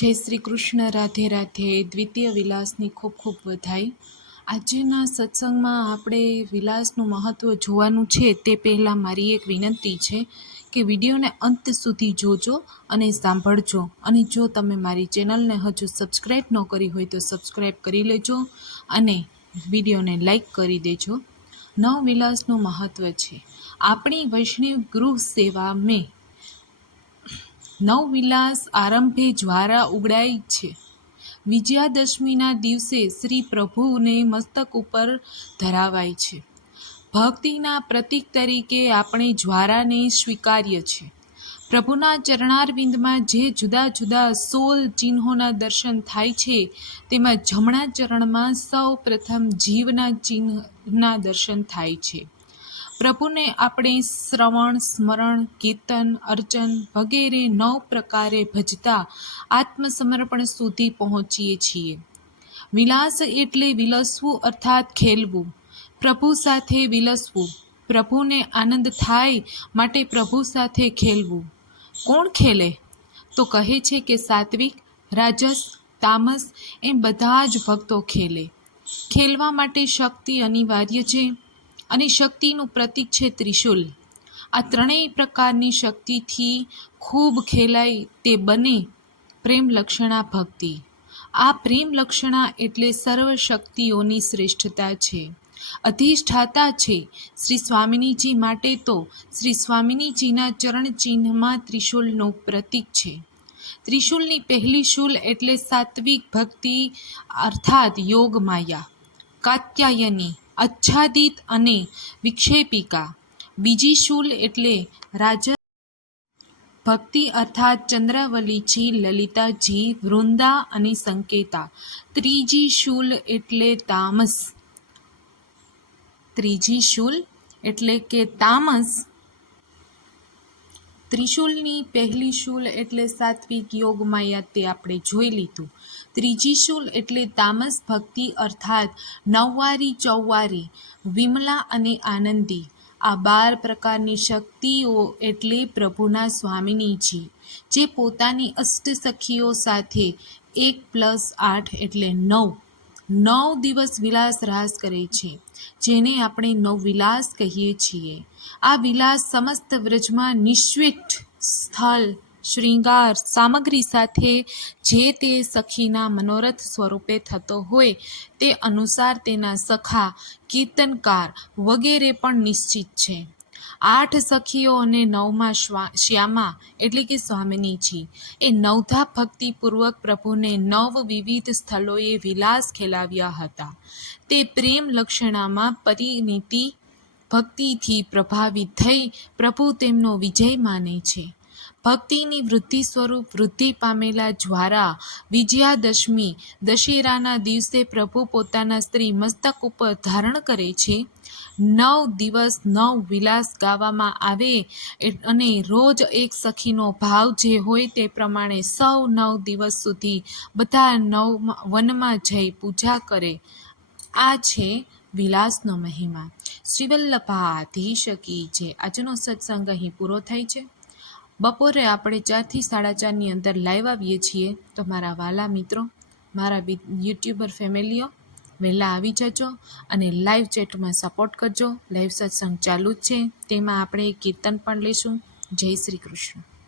જય શ્રી કૃષ્ણ, રાધે રાધે. દ્વિતીય વિલાસની ખૂબ ખૂબ વધાઈ. આજના સત્સંગમાં આપણે વિલાસનું મહત્ત્વ જોવાનું છે તે પહેલાં મારી એક વિનંતી છે કે વિડીયોને અંત સુધી જોજો અને સાંભળજો. અને જો તમે મારી ચેનલને હજુ સબસ્ક્રાઈબ ન કરી હોય તો સબસ્ક્રાઈબ કરી લેજો અને વિડીયોને લાઈક કરી દેજો. નવ વિલાસનું મહત્ત્વ છે. આપણી વૈષ્ણવ ગૃહ સેવા મેં નવવિલાસ આરંભે જ્વારા ઉગડાય છે. વિજયાદશમીના દિવસે શ્રી પ્રભુને મસ્તક ઉપર ધરાવાય છે. ભક્તિના પ્રતીક તરીકે આપણે જ્વારાને સ્વીકાર્ય છે પ્રભુના ચરણારવિંદમાં જે જુદા જુદા સોલ ચિહ્નોના દર્શન થાય છે, તેમાં જમણા ચરણમાં સૌ પ્રથમ જીવના ચિહ્નના દર્શન થાય છે. પ્રભુને આપણે શ્રવણ, સ્મરણ, કીર્તન, અર્ચન વગેરે નવ પ્રકારે ભજતા આત્મસમર્પણ સુધી પહોંચીએ છીએ. વિલાસ એટલે વિલસવું અર્થાત ખેલવું. પ્રભુ સાથે વિલસવું. પ્રભુને આનંદ થાય માટે પ્રભુ સાથે ખેલવું. કોણ ખેલે? તો કહે છે કે સાત્વિક, રાજસ, તામસ એમ બધા જ ભક્તો ખેલે. ખેલવા માટે શક્તિ અનિવાર્ય છે. અને શક્તિનું પ્રતીક છે ત્રિશુલ. આ ત્રણેય પ્રકારની શક્તિથી ખૂબ ખેલાય તે બને પ્રેમ લક્ષણા ભક્તિ. આ પ્રેમ લક્ષણા એટલે સર્વ શક્તિઓની શ્રેષ્ઠતા છે. અધિષ્ઠાતા છે. શ્રી સ્વામિનીજી માટે તો શ્રી સ્વામિનીજીના ચરણ ચિહ્નમાં ત્રિશુલનું પ્રતીક છે. ત્રિશુલની પહેલી શૂલ એટલે સાત્વિક ભક્તિ અર્થાત યોગ માયા, કાત્યાયની. આચ્છાદિત અને વિક્ષેપિકા. બીજી શૂલ એટલે રાજ ભક્તિ અર્થાત ચંદ્રવલીજી લલિતાજી, વૃંદા અને સંકેતા. ત્રીજી શૂલ એટલે તામસ. ત્રીજી શૂલ એટલે કે તામસ ત્રિશુલની પહેલી શૂલ એટલે સાત્વિક યોગમાં માયા તે આપણે જોઈ લીધું. ત્રીજી શૂલ એટલે તામસ ભક્તિ અર્થાત નવવારી, ચૌવારી, વિમલા અને આનંદી. આ બાર પ્રકારની શક્તિઓ એટલે પ્રભુના સ્વામિનીજી જે પોતાની અષ્ટસખીઓ સાથે એક પ્લસ આઠ એટલે નવ નવ દિવસ વિલાસ રાસ કરે છે, જેને આપણે નવ વિલાસ કહીએ છીએ. આ વિલાસ સમસ્ત વ્રજમાં નિશ્ચિત સ્થળ, શૃંગાર સામગ્રી સાથે જે તે સખીના મનોરથ સ્વરૂપે થતો હોય તે અનુસાર તેના સખા, કીર્તનકાર વગેરે પણ નિશ્ચિત છે. આઠ સખીઓ અને નવમાં શ્યામા એટલે કે સ્વામિનીજી એ નવધા ભક્તિપૂર્વક પ્રભુને નવ વિવિધ સ્થળોએ વિલાસ ખેલાવ્યા હતા. તે પ્રેમ લક્ષણામાં પરિણીતિ ભક્તિથી પ્રભાવિત થઈ પ્રભુ તેમનો વિજય માને છે. ભક્તિની વૃદ્ધિ સ્વરૂપ વૃદ્ધિ પામેલા જ્વારા વિજયાદશમી દશેરાના દિવસે પ્રભુ પોતાના સ્ત્રી મસ્તક ઉપર ધારણ કરે છે. નવ દિવસ નવ વિલાસ ગાવામાં આવે અને રોજ એક સખીનો ભાવ જે હોય તે પ્રમાણે સૌ નવ દિવસ સુધી બધા નવ વનમાં જઈ પૂજા કરે. આ છે વિલાસનો મહિમા. શ્રીવલ્લભાધીશ કી જે આજનો સત્સંગ અહીં પૂરો થાય છે. બપોરે આપણે ચારથી સાડા ચારની અંદર લાઈવ આવીએ છીએ. તો મારા વાલા મિત્રો, મારા યુટ્યુબર ફેમિલીઓ વહેલા આવી જજો અને લાઈવ ચેટમાં સપોર્ટ કરજો. લાઈવ સત્સંગ ચાલુ જ છે. તેમાં આપણે કીર્તન પણ લઈશું. જય શ્રી કૃષ્ણ.